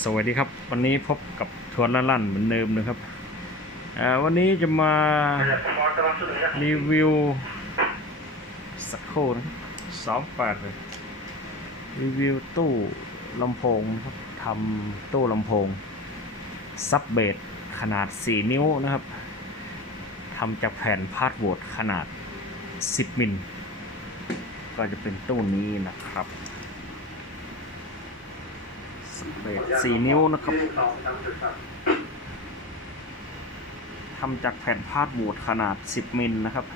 สวัสดีครับ วันนี้พบกับทวนละลั่นเหมือนเดิมนะครับวันนี้จะมารีวิวสักโคนะสองแปดเลยรีวิวตู้ลำโพงครับทำตู้ลำโพง ซับเบสขนาด 4 นิ้วนะครับทำจากแผ่นพาสเวิร์ดขนาด 10 มิล ก็จะเป็นตู้นี้นะครับ สเปซสี่นิ้วนะครับทำจากแผ่นพาดบูดขนาด 10 มิลนะครับ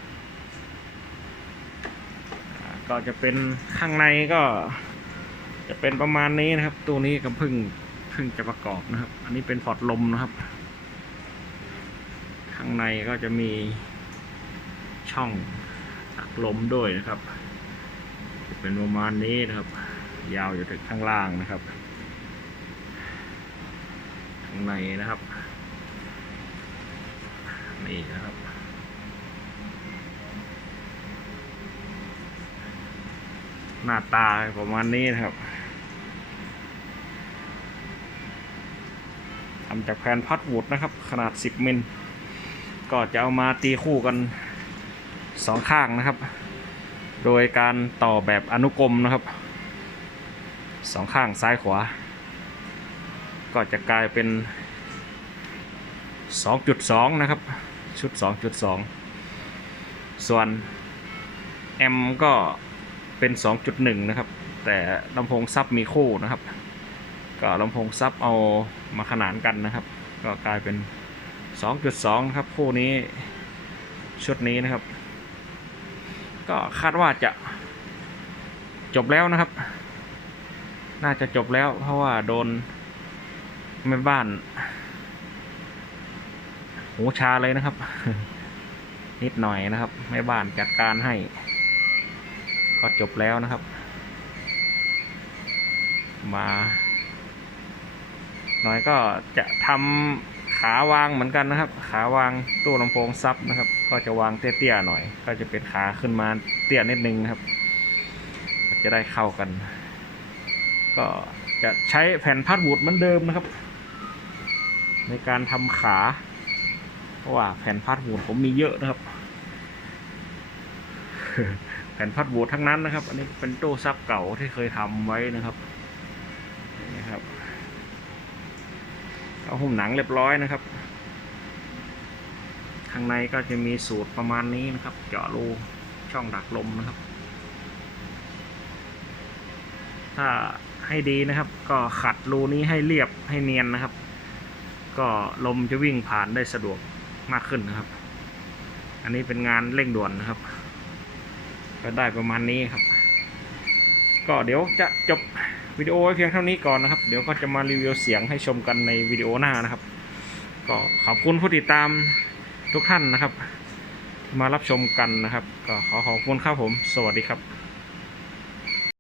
ก็จะเป็นข้างในก็จะเป็นประมาณนี้นะครับ ตัวนี้ก็พิ่งพิ่งจะประกอบนะครับ อันนี้เป็นพอร์ตลมนะครับ ข้างในก็จะมีช่องอักลมด้วยนะครับจะเป็นประมาณนี้นะครับ ยาวอยู่ถึงข้างล่างนะครับ ในนะครับ นี่นะครับ หน้าตาประมาณนี้นะครับทำจากแผ่นพัดวูดนะครับ ขนาด 10 มิล ก็จะเอามาตีคู่กันสองข้างนะครับ โดยการต่อแบบอนุกรมนะครับสองข้างซ้ายขวา ก็จะกลายเป็น 2.2 นะครับ ชุด 2.2 ส่วนแอมก็เป็น 2.1 นะครับ แต่ลำโพงซับมีคู่นะครับ ก็ลำโพงซับเอามาขนานกันนะครับ ก็กลายเป็น 2.2 ครับคู่นี้ชุดนี้นะครับ ก็คาดว่าจะจบแล้วนะครับ น่าจะจบแล้วเพราะว่าโดน แม่บ้านหูชาเลยนะครับ นิดหน่อยนะครับแม่บ้านจัดการให้ ก็จบแล้วนะครับ มา หน่อยก็จะทำขาวางเหมือนกันนะครับ ขาวางตู้ลำโพงซับนะครับ ก็จะวางเตี้ยๆหน่อย ก็จะเป็นขาขึ้นมาเตี้ยนิดนึงนะครับ จะได้เข้ากัน ก็จะใช้แผ่นพัดวูดเหมือนเดิมนะครับ ในการทำขา เพราะว่าแผ่นพัดวูผมมีเยอะนะครับ แผ่นพัดวูดทั้งนั้นนะครับ อันนี้เป็นตู้ซับเก่าที่เคยทำไว้นะครับนี่ครับเอาหุ้มหนังเรียบร้อยนะครับ ข้างในก็จะมีสูตรประมาณนี้นะครับ เจาะรูช่องดักลมนะครับ ถ้าให้ดีนะครับ ก็ขัดรูนี้ให้เรียบให้เนียนนะครับ ก็ลมจะวิ่งผ่านได้สะดวกมากขึ้นนะครับ อันนี้เป็นงานเร่งด่วนนะครับ ก็ได้ประมาณนี้ครับ ก็เดี๋ยวจะจบวิดีโอไว้เพียงเท่านี้ก่อนนะครับ เดี๋ยวก็จะมารีวิวเสียงให้ชมกันในวิดีโอหน้านะครับ ก็ขอบคุณผู้ติดตามทุกท่านนะครับ มารับชมกันนะครับ ก็ขอขอบคุณครับผม สวัสดีครับ